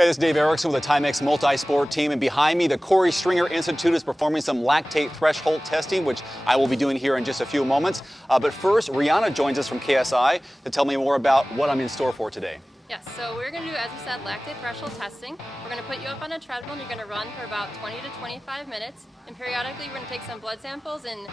Hey, this is Dave Erickson with the Timex multi-sport team, and behind me, the Corey Stringer Institute is performing some lactate threshold testing, which I will be doing here in just a few moments. But first, Rihanna joins us from KSI to tell me more about what I'm in store for today. Yes, so we're going to do, as you said, lactate threshold testing. We're going to put you up on a treadmill and you're going to run for about 20 to 25 minutes. And periodically, we're going to take some blood samples and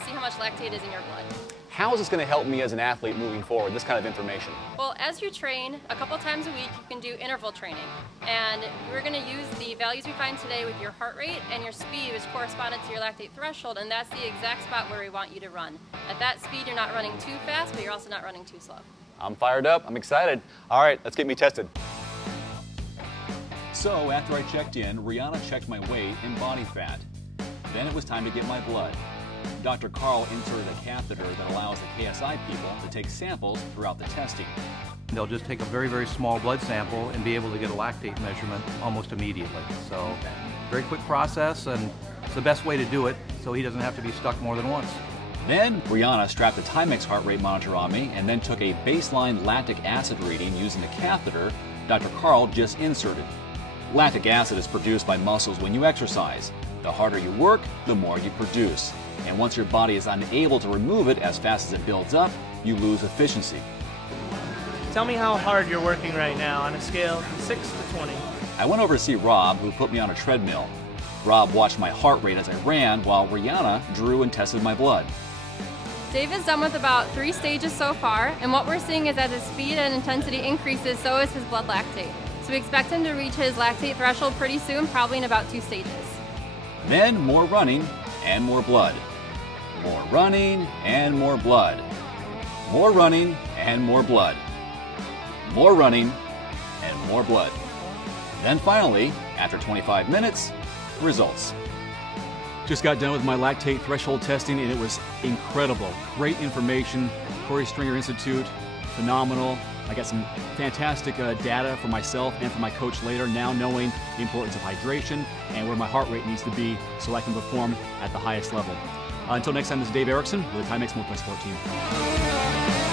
see how much lactate is in your blood. How is this going to help me as an athlete moving forward, this kind of information? Well, as you train, a couple times a week, you can do interval training. And we're going to use the values we find today with your heart rate and your speed, which corresponded to your lactate threshold, and that's the exact spot where we want you to run. At that speed, you're not running too fast, but you're also not running too slow. I'm fired up. I'm excited. All right, let's get me tested. So after I checked in, Rihanna checked my weight and body fat. Then it was time to get my blood. Dr. Carl inserted a catheter that allows the KSI people to take samples throughout the testing. They'll just take a very, very small blood sample and be able to get a lactate measurement almost immediately. So, very quick process, and it's the best way to do it so he doesn't have to be stuck more than once. Then Rihanna strapped a Timex heart rate monitor on me and then took a baseline lactic acid reading using the catheter Dr. Carl just inserted. Lactic acid is produced by muscles when you exercise. The harder you work, the more you produce. And once your body is unable to remove it as fast as it builds up, you lose efficiency. Tell me how hard you're working right now on a scale from 6 to 20. I went over to see Rob, who put me on a treadmill. Rob watched my heart rate as I ran while Rihanna drew and tested my blood. Dave is done with about 3 stages so far, and what we're seeing is as his speed and intensity increases, so is his blood lactate. So we expect him to reach his lactate threshold pretty soon, probably in about 2 stages. Then more running and more blood. More running and more blood. More running and more blood. More running and more blood. Then finally, after 25 minutes, results. Just got done with my lactate threshold testing and it was incredible. Great information. Corey Stringer Institute, phenomenal. I got some fantastic data for myself and for my coach later, now knowing the importance of hydration and where my heart rate needs to be so I can perform at the highest level. Until next time, this is Dave Erickson with the Timex Multisport team.